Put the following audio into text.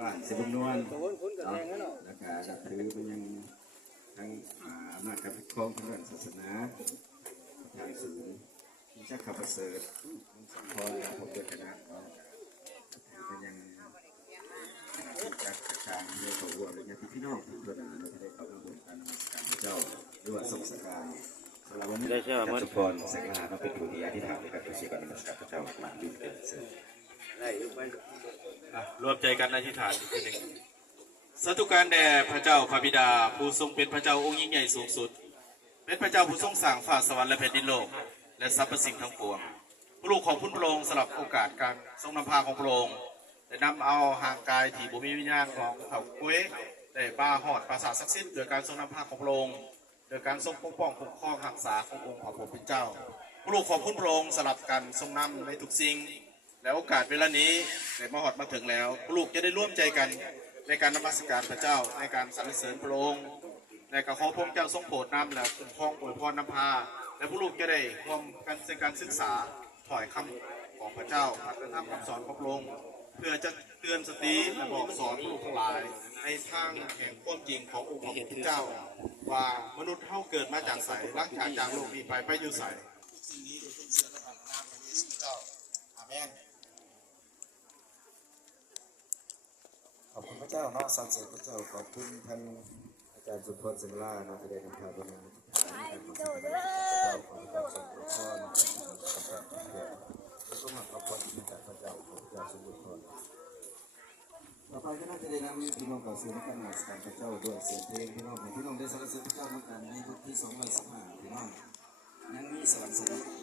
บ้านเสบุญนวลนะครับถือเป็นยังทั้งอำนาจการปกครองทางด้านศาสนาทางสูงที่จะขับประเสริฐสังพรและผมเกิดคณะเป็นยังจากการเรื่องของวัวหรือญาติพี่น้องที่ตัวนั้นเราได้เข้ามาบวชการนมัสการพระเจ้าด้วยทรงสการสำหรับวันนี้การสุพรสังฆาเราเป็นผู้ที่อธิษฐานในการประชิดการนมัสการพระเจ้ามาดูเป็นเสร็จรวมใจกันอธิษฐานอีกทีหนึ่งสาธุการแด่พระเจ้าพระบิดาผู้ทรงเป็นพระเจ้าองค์ยิ่งใหญ่สูงสุดเป็นพระเจ้าผู้ทรงสร้างฟ้าสวรรค์และแผ่นดินโลกและสรรพสิ่งทั้งปวงพระลูกของพระองค์สำหรับโอกาสการทรงนำพาของพระองค์ได้นำเอาห่างกายที่บุมีวิญญาณของเขากุ้ยได้บ้าหอดปราสาทศักดิ์สิทธิ์โดยการทรงนำพาของพระองค์โดยการทรงปกป้องคุ้มครองรักษาขององค์พระผู้เป็นเจ้าพระลูกของพระองค์สลับกันทรงนำในทุกสิ่งและโอกาสเวลานี้ได้มาหอดมาถึงแล้วลูกจะได้ร่วมใจกันในการนมัสการพระเจ้าในการสรรเสริญพระองค์ในการขอพระเจ้าทรงโปรดนำและคุ้มครองอวยพรนำพาและผู้ลูกจะได้ร่วมกันในการศึกษาถอยคำของพระเจ้าพระธรรมคำสอนของพระองค์เพื่อจะเตือนสติและบอกสอนผู้ลูกทั้งหลายในทางแห่งความจริงขององค์พระผู้เป็นเจ้าว่ามนุษย์เท่าเกิดมาจากใสร่างกายจากโลกนี้ไปอยู่ใสสิ่งนี้โดยเป็นเสือและผ่านนามพระเยซูเจ้าอาเมนขอบคุณพระเจ้าเนาะสรรเสริญพระเจ้าขอบคุณท่านอาจารย์สุพจน์สิงห์ล่าเนาะที่ได้นำพาบรรดาทุกท่านในการขอพระเจ้าขอพระเจ้าทรงโปรดพรแล้วก็มาขอบคุณจากพระเจ้าขอพระเจ้าทรงโปรดพรต่อไปก็น่าจะได้นำพี่น้องกับเสียงการนมัสการพระเจ้าด้วยเสียงเพลงพี่น้องได้สรรเสริญพระเจ้าเหมือนกันในบทที่215พี่น้องยังมีสวรรค์สวรรค์